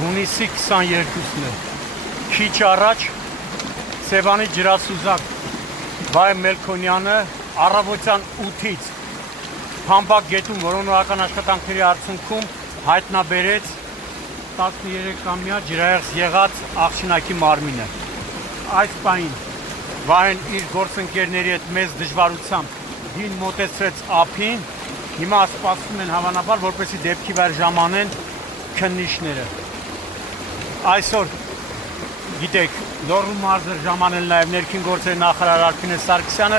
Հունիսի 22-ն է, քիչ առաջ Սևանի ջրասուզակ Վայ Մելքոնյանը առավոտյան 8-ից Փամբակ գետում որոնողական աշխատանքների արդյունքում հայտնաբերեց 13-ամյա ջրահեղձ եղած աղջնակի մարմինը։ Այս պահին Վահեն իր գործընկերների հետ մեծ դժվարությամբ դին մոտեցրեց ափին, հիմա սպասում են հավանաբար, որպեսզի դեպքի վայր ժամանեն քննիչները։ Այսօր գիտեք, Լոռու մարզեր ժամանել նաև ներքին գործերի նախարար Արփինե Սարգսյանը,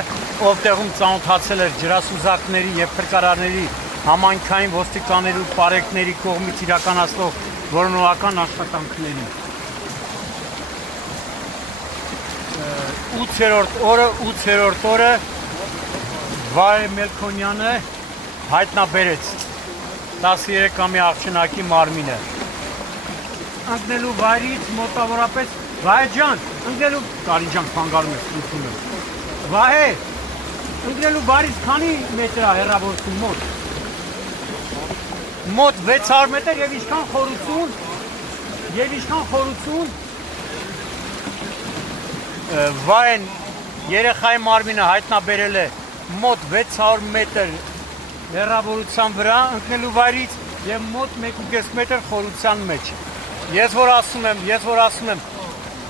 ով տեղում ծանոթացել էր ջրասուզակների եւ փրկարարների համայնքային ոստիկանների ու պարեկների կողմից իրականացնող որոնողական աշխատանքներին։ 8-րդ օրը Վայ Մելքոնյանը հայտնաբերեց 13-ամյա աղջնակի մարմինը։ Ընկնելու վայրից մոտավորապես Վահե ջան, ընկնելու Կարինջան խանգարում է լուծումը։ Վահե, ընկնելու վայրից քանի մետր է հեռավորություն մոտ։ Մոտ 600 մետր եւ ինչքան խորություն։ Վահեն երեխայի մարմինը հայտնաբերել է մոտ 600 մետր հեռավորության վրա ընկնելու վայրից եւ մոտ 1.5 մետր խորության մեջ։ Ես որ ասում եմ,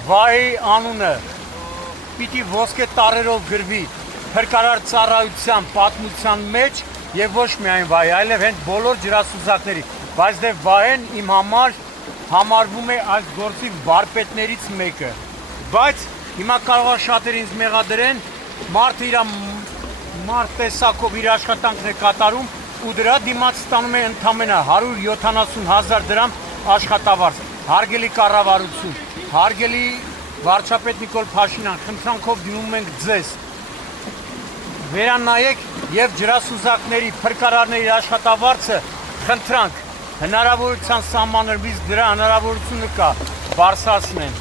Վահեի անունը պիտի ոսկե տառերով գրվի փրկարար ծառայության պատմության մեջ եւ ոչ միայն Վահեի, այլև հենց բոլոր ջրասուզակների, բայց դե Վահեն իմ համար համարվում է այս գործի վարպետներից մեկը։ Բայց հիմա կարող է շատերը ինձ մեղադրեն, մարդը իր մարդ տեսակով իր աշխատանքն է կատարում ու դրա դիմաց ստանում է ընդամենը 170,000 դրամ աշխատավարձ։ Հարգելի կառավարություն, հարգելի վարչապետ Նիկոլ Փաշինյան, խնդրանքով դիմում ենք ձեզ։ Վերանայեք եւ ջրասուզակների, փրկարարների աշխատավարձը խնդրանք հնարավորության սահմաններից դրա հնարավորությունը կա բարձրացնեն։